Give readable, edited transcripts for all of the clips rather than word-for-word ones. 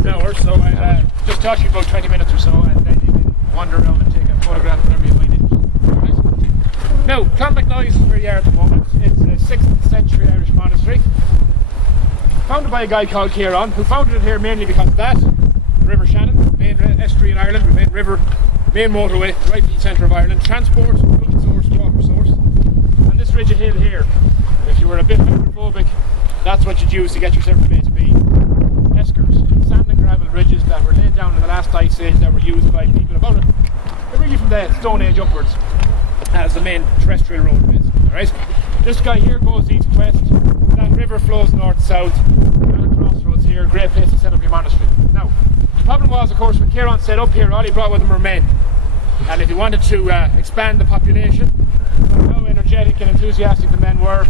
an hour, so I'll just talk to you about 20 minutes or so, and then you can wander around and take a photograph whenever you find it. Right? Now, Clonmacnoise is where you are at the moment. It's a 6th century Irish monastery, founded by a guy called Kieran, who founded it here mainly because of that. The River Shannon, main estuary in Ireland, the main river, main motorway, right in the centre of Ireland. Transport, food source, water source. And this ridge of hill here, if you were a bit hydrophobic, that's what you'd use to get yourself from A to B. Eskers, sand and gravel ridges that were laid down in the last ice age that were used by people about it. They're really from the Stone Age upwards as the main terrestrial road is. Alright? This guy here goes east-west, that river flows north-south, at a crossroads here, great place to set up your monastery. Now, the problem was, of course, when Kieran set up here, all he brought with him were men. And if he wanted to expand the population, how energetic and enthusiastic the men were,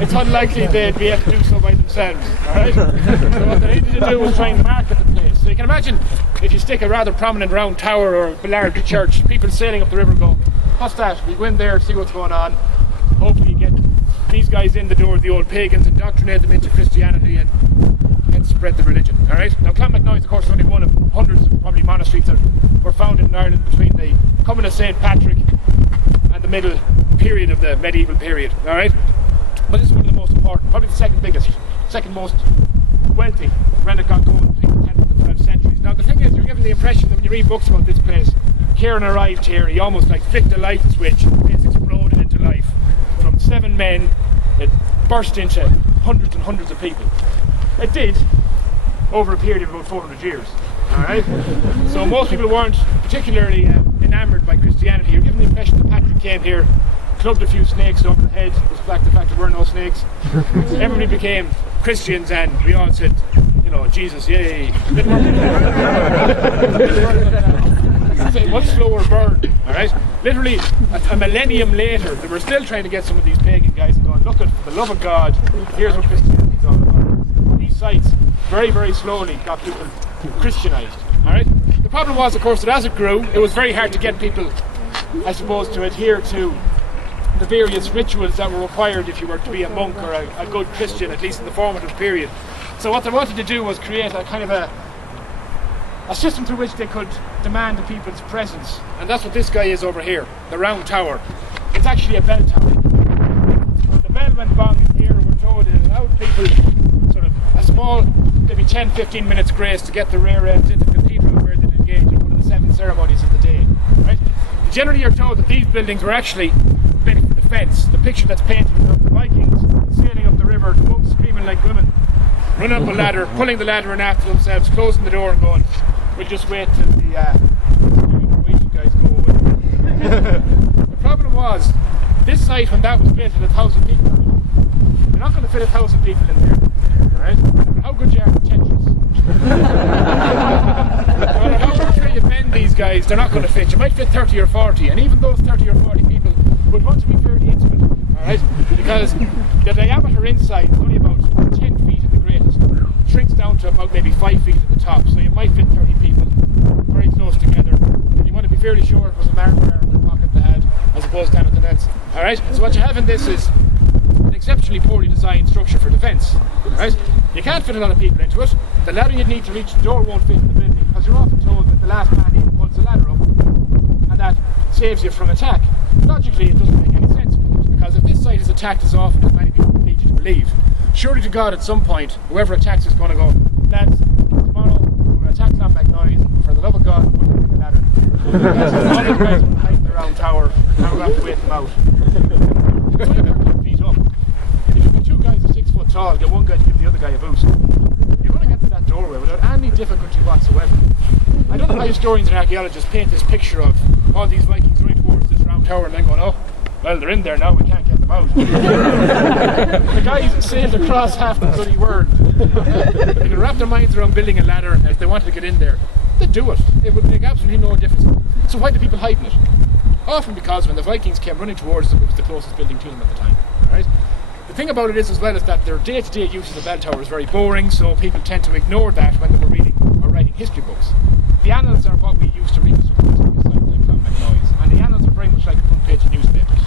it's unlikely they'd be able to do so by themselves. Alright? So what they needed to do was try and market the place. So you can imagine if you stick a rather prominent round tower or a large church, people sailing up the river go, what's that? We go in there, see what's going on. Hopefully you get these guys in the door, the old pagans, indoctrinate them into Christianity and spread the religion. Alright? Now Clonmacnoise, of course, is only one of hundreds of probably monasteries that were founded in Ireland between the coming of St. Patrick and the middle period of the medieval period. Alright? But this is one of the most important, probably the second biggest, second most wealthy relic got going between the 10th and 12th centuries. Now the thing is, you're given the impression that when you read books about this place, Kieran arrived here, he almost like flicked a light switch and the place exploded into life. From 7 men, it burst into hundreds and hundreds of people. It did, over a period of about 400 years. Alright? So most people weren't particularly enamoured by Christianity. You're given the impression that Patrick came here, clubbed a few snakes over the head, despite the fact there were no snakes. Everybody became Christians and we all said, you know, Jesus, yay. It's a much slower burn, alright? Literally, a millennium later, they were still trying to get some of these pagan guys going, look, at for the love of God, here's what Christianity is all about. These sites very, very slowly got people Christianized, alright? The problem was, of course, that as it grew, it was very hard to get people, I suppose, to adhere to the various rituals that were required if you were to be a monk or a good Christian, at least in the formative period. So what they wanted to do was create a kind of a system through which they could demand the people's presence. And that's what this guy is over here, the round tower. It's actually a bell tower. When the bell went bong here, we're told it allowed people sort of a small, maybe 10-15 minutes grace to get the rear ends into the cathedral where they'd engage in one of the 7 ceremonies of the day. Right? Generally you're told that these buildings were actually built for defence. The picture that's painted of the Vikings sailing up the river, the monks screaming like women, running up a ladder, pulling the ladder in after themselves, closing the door and going, we'll just wait till the guys go away. The problem was, this site when that was built had 1,000 people on it. You're not going to fit 1,000 people in there. Alright? No matter how good you are at Tetris. No matter how much you bend these guys, they're not going to fit. You might fit 30 or 40, and even those 30 or 40 people would want to be fairly intimate. Alright? Because the diameter inside is only about 10 feet at the greatest. It shrinks down to about maybe 5 feet at the top, so you might fit 30 people very close together. And you want to be fairly sure it was a marker in the pocket they had, as opposed to anything else. Alright? So what you have in this is an exceptionally poorly designed structure for defence. Alright? You can't fit a lot of people into it. The ladder you'd need to reach the door won't fit in the building, because you're often told that the last man in pulls the ladder up, and that saves you from attack. Logically, it doesn't make any sense, of course, because if this site is attacked as often as many people lead you to believe, surely to God at some point, whoever attacks is going to go, lads, tomorrow we're going to attack Clonmacnoise, for the love of God, we'll bring a ladder. Because all these guys will hide in the round tower, and we'll have to wait them out. It's only about 10 feet up. If you've got 2 guys are 6 foot tall, get one guy to give the other guy a boost. You're going to get to that doorway without any difficulty whatsoever. I don't know how historians and archaeologists paint this picture of all these Vikings running towards this round tower and then going, oh, well, they're in there now, we can't get them out. The guys sailed across half the bloody world. They could wrap their minds around building a ladder, and if they wanted to get in there, they'd do it. It would make absolutely no difference. So why do people hide in it? Often because when the Vikings came running towards them, it was the closest building to them at the time. Right? The thing about it is as well is that their day-to-day use of the bell tower is very boring, so people tend to ignore that when they were reading or writing history books. The annals are what we use to reconstruct a site like Clonmacnoise, and the annals are very much like a front page of newspapers.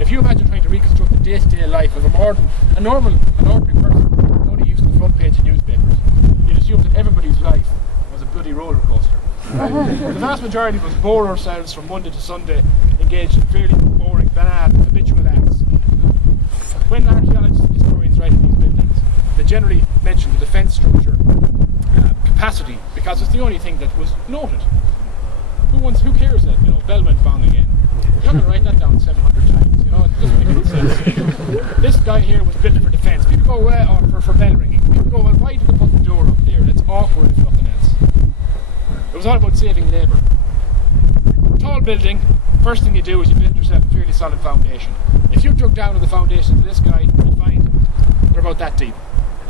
If you imagine trying to reconstruct the day-to-day life of an ordinary person only using the front page of newspapers, you'd assumed that everybody's life was a bloody roller coaster. Right? The vast majority of us bore ourselves from Monday to Sunday, engaged in fairly boring, banal, habitual acts. When archaeologists and historians write these buildings, they generally mention the defence structure capacity because it's the only thing that was noted. Who cares that, bell went bong again? You're not going to write that down 700 times, it doesn't make any sense. This guy here was built for defence. People go, well, for bell ringing. People go, well, why did they put the door up there? That's awkward if nothing else. It was all about saving labour. Tall building, first thing you do is you build yourself a fairly solid foundation. If you dug down to the foundations of this guy, you'll find they're about that deep.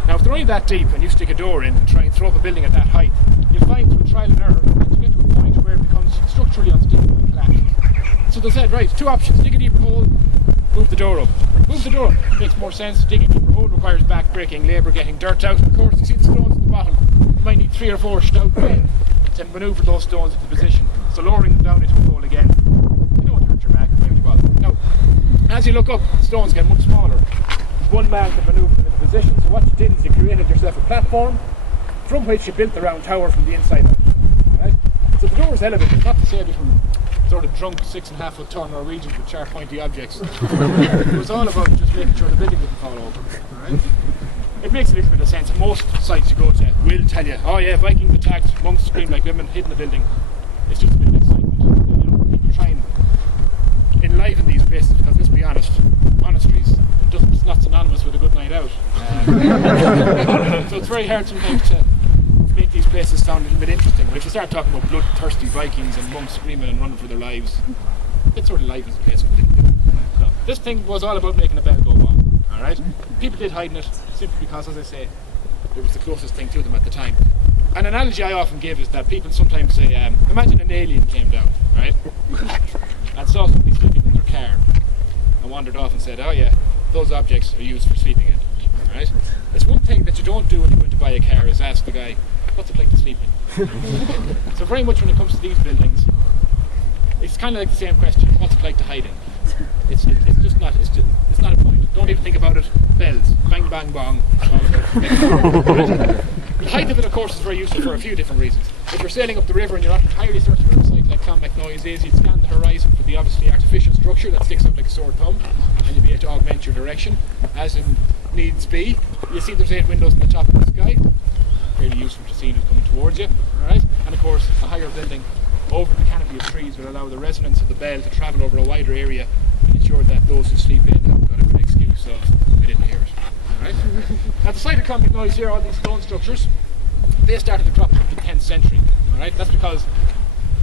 Now if they're only that deep and you stick a door in and try and throw up a building at that height, you'll find through trial and error that you get to a point where it becomes structurally unstable and collapses. So they said, right, two options: dig a deeper hole, move the door up. Move the door up makes more sense. Digging a deeper hole requires back-breaking labour, getting dirt out. Of course, you see the stones at the bottom. You might need 3 or 4 stout men to manoeuvre those stones into position. So lowering them down into a hole again, you don't want to hurt your back, maybe you bother. Now, as you look up, the stones get much smaller. One man can manoeuvre them into position. So what you did is you created yourself a platform from which you built the round tower from the inside out. Right? So the door is elevated, not to save you from sort of drunk 6.5 foot tall Norwegians with sharp pointy objects. It was all about just making sure the building didn't fall over. Right? It makes a little bit of sense. Most sites you go to will tell you, oh yeah, Vikings attacked, monks screamed like women, hid in the building. It's just a bit of excitement. People try and enliven these places because, let's be honest, monasteries, it's not synonymous with a good night out. So it's very hard sometimes to make these places sound a little bit interesting. But if you start talking about bloodthirsty Vikings and monks screaming and running for their lives, it sort of livens the place a little bit. So this thing was all about making a bell go wrong. Alright? People did hide in it simply because, as I say, it was the closest thing to them at the time. An analogy I often give is that people sometimes say, imagine an alien came down, right? And saw somebody sleeping in their car and wandered off and said, oh yeah, those objects are used for sleeping in. Right? It's one thing that you don't do when you go to buy a car is ask the guy, what's it like to sleep in? So very much when it comes to these buildings, it's kind of like the same question, what's it like to hide in? It's just not, it's not a point. Don't even think about it. Bells, bang bang bong. The height of it, of course, is very useful for a few different reasons. If you're sailing up the river and you're not entirely certain where a site like Clonmacnoise is, you'd scan the horizon for the obviously artificial structure that sticks out like a sore thumb, and you'll be able to augment your direction as in needs be. You see there's 8 windows in the top of the sky, really useful to see who's coming towards you. Alright? And of course, a higher building over the canopy of trees will allow the resonance of the bell to travel over a wider area and ensure that those who sleep in have got a good excuse of we didn't hear it. Right? At the site of Clonmacnoise here, all these stone structures, they started to drop in the 10th century. Alright? That's because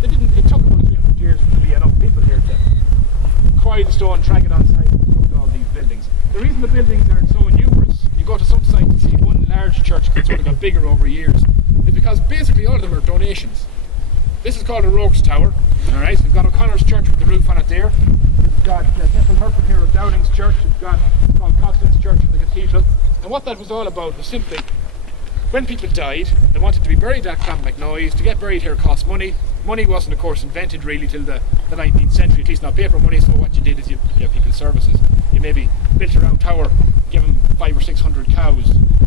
it took about 300 years for there to be enough people here to quarry the stone, drag it on site, and construct all these buildings. The reason the buildings aren't so numerous, you go to some sites and see one large church that sort of got bigger over years, is because basically all of them are donations. This is called a Rourke's Tower. Alright? We've got O'Connor's Church with the roof on it there. We've got Temple Herford here of Downing's Church. We've got called Coxon's Church with the cathedral. And what that was all about was simply, when people died, they wanted to be buried at Clonmacnoise. To get buried here cost money. Money wasn't, of course, invented really till the 19th century, at least not paper money, so what you did is you gave people services. You maybe built a round tower, give them 500 or 600 cows,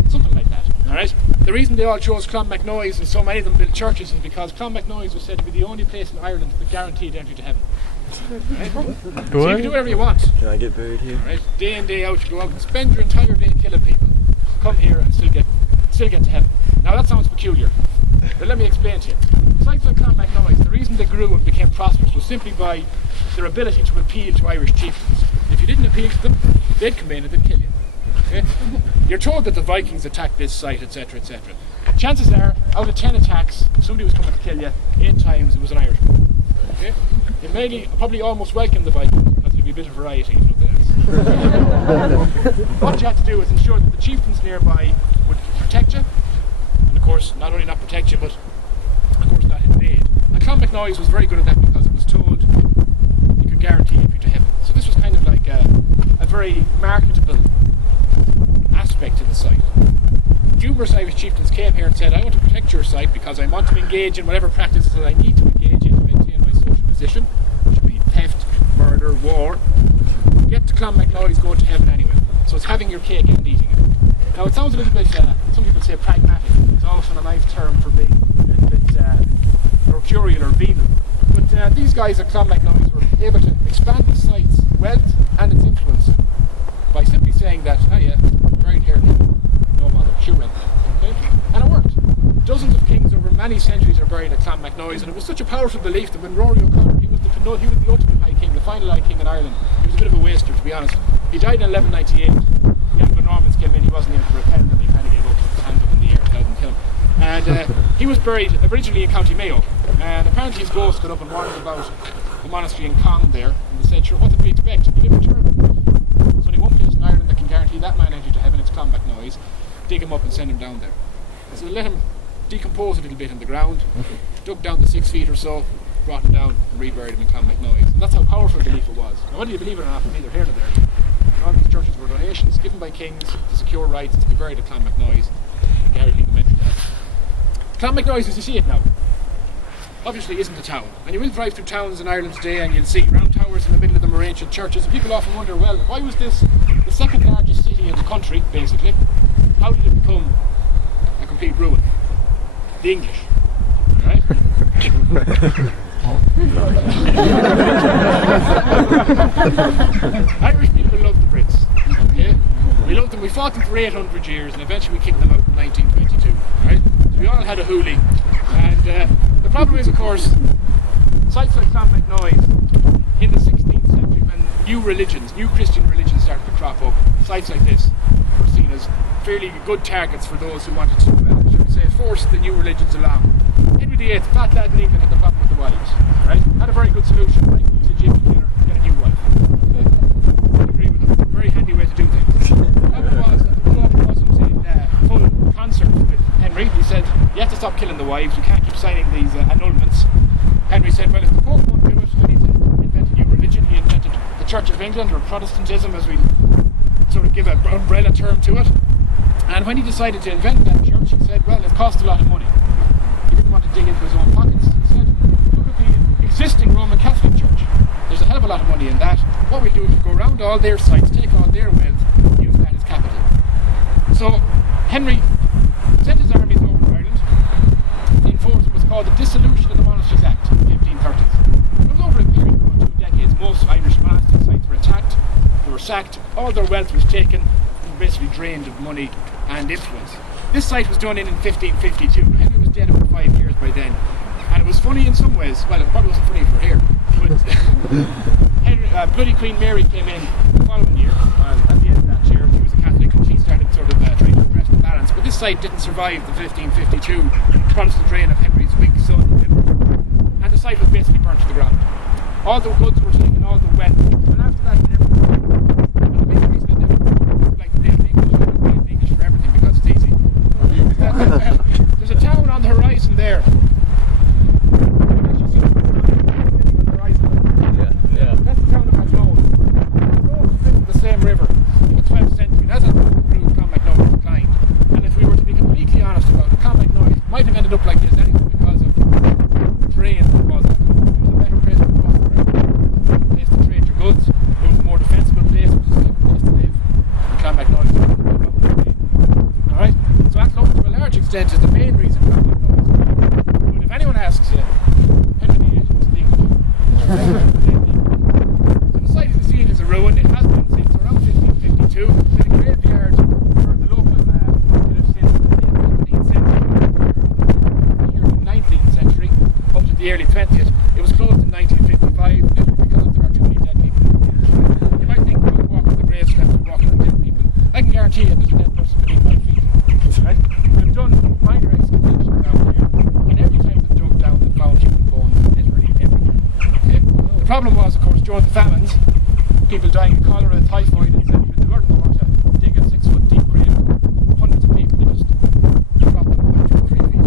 something like that. Alright? The reason they all chose Clonmacnoise and so many of them built churches is because Clonmacnoise was said to be the only place in Ireland that guaranteed entry to heaven. Right? So you can do whatever you want. Can I get buried here? Right? Day in, day out, you go out and spend your entire day killing people. Come here and still get to heaven. Now that sounds peculiar, but let me explain to you. Sites like Clonmacnoise, the reason they grew and became prosperous was simply by their ability to appeal to Irish chieftains. If you didn't appeal to them, they'd come in and they'd kill you. Okay? You're told that the Vikings attacked this site, etc., etc. Chances are, out of 10 attacks, if somebody was coming to kill you, 8 times it was an Irishman. Okay? You may probably almost welcome the Vikings because there'd be a bit of variety if nothing else. What you had to do was ensure that the chieftains nearby would protect you, and of course, not only not protect you, but of course not invade. And Clonmacnoise was very good at that because it was told you could guarantee entry to heaven. So this was kind of like a very marketable aspect to the site. Numerous Irish chieftains came here and said, I want to protect your site because I want to engage in whatever practices that I need to engage in to maintain my social position, which would be theft, murder, war. Get to Clonmacnoise, going to heaven anyway. So it's having your cake and eating it. Now it sounds a little bit, some people say pragmatic. It's also a nice term for being a little bit mercurial or venal. But these guys at Clonmacnoise were able to expand the site's wealth and its influence by simply saying that, oh yeah, buried here, no bother, sure went. Okay? And it worked. Dozens of kings over many centuries are buried at Clonmacnoise, and it was such a powerful belief that when Rory O'Connor, he was the ultimate High King, the final High King in Ireland. He was a bit of a waster, to be honest. He died in 1198. The Anglo-Normans came in, he wasn't able to repel them, he kind of gave up, his hands up in the air, died and killed him. And he was buried originally in County Mayo, and apparently his ghost got up and wandered about the monastery in Cong there, and they said, sure, what did we expect? We live in Turbo. There's only one place in Ireland that can guarantee that man entry to heaven, it's Clonmacnoise. Dig him up and send him down there. And so they let him decompose a little bit in the ground, dug down the 6 feet or so, brought him down and reburied him in Clonmacnoise. And that's how powerful belief it was. Now whether you believe it or not, neither here nor there. All these churches were donations given by kings to secure rights to be buried at Clonmacnoise and guarantee them entry to heaven. Clonmacnoise, as you see it now, obviously isn't a town. And you will drive through towns in Ireland today and you'll see round towers in the middle of them are ancient churches, and people often wonder, well, why was this the second largest city in the country, basically? How did it become a complete ruin? The English, right? Irish people love the Brits, okay? We loved them, we fought them for 800 years and eventually we kicked them out in 1922, right? So we all had a hoolie, and the problem is, of course, sites like Clonmacnoise in the 16th century, when new Christian religions started to crop up, sites like this were seen as fairly good targets for those who wanted to, should we say, force the new religions along. Henry VIII, fat lad in England, had the problem with the wives, right? Had a very good solution, right? Use a gypsy killer, get a new wife. I agree with him, very handy way to do things. The problem was that the Pope wasn't in full concert with Henry. He said, you have to stop killing the wives, you can't keep signing these annulments. Henry said, well, if the Pope won't do it, I need to invent a new religion. He invented the Church of England, or Protestantism, as we sort of give an umbrella term to it. And when he decided to invent that church, he said, well, it cost a lot of money. He didn't want to dig into his own pockets. He said, look at the existing Roman Catholic Church. There's a hell of a lot of money in that. What we'll do is go around all their sites, take all their wealth, use that as capital. So Henry sent his armies over to Ireland, enforced what's called the Dissolution of the Monasteries Act in the 1530s. It was over a period of about 2 decades. Most Irish monastic sites were attacked, they were sacked, all their wealth was taken, and were basically drained of money and influence. This site was done in 1552. Henry was dead about 5 years by then. And it was funny in some ways. Well, it probably wasn't funny for here. But Bloody Queen Mary came in the following year. At the end of that year, she was a Catholic and she started sort of trying to address the balance. But this site didn't survive the 1552 Protestant reign of Henry's weak son, Edward. And the site was basically burnt to the ground. All the goods were taken, all the wealth. And after that, it never and the main reason it never like the English for everything because it's easy. There's a town on the horizon there. That's the town of Athlone. Athlone the same river in the 12th century. That's how the route Clonmacnoise declined. And if we were to be completely honest about it, Clonmacnoise might have ended up like this anyway because of the terrain that was at home. It was a better place to cross the river. It was a place to trade your goods. It was a more defensible place. It was a safer place to live. And Clonmacnoise was alright? So Athlone, to a large extent, is the main reason Clonmacnoise died. But if anyone asks you, Henry VIII was the English. It is a ruin. It has been since around 1552. It's been a graveyard for the local since the late 17th century, here in the 19th century, up to the early 20th. It was closed in 1955, literally because there are too many dead people. You might think don't walk on the graves left and walk on the dead people. I can guarantee you there's a dead person beneath my feet. Right? They've done minor excavation around here, and every time they've dug down, they've found human bones, literally everywhere. Okay? The problem was, of course, during the famines, people dying of cholera, typhoid, etc. They weren't going to dig a 6-foot deep grave. Hundreds of people, they just dropped them about 2 or 3 feet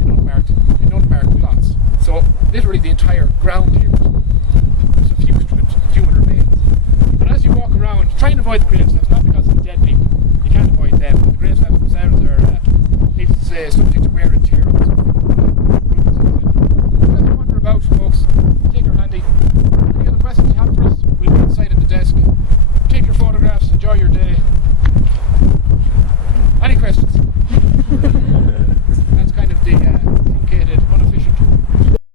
in unmarked plots. So literally the entire ground here was suffused with human remains. But as you walk around, try and avoid the gravestones, not because of the dead people. You can't avoid them, but the gravestones themselves are, needless to say, subject to wear and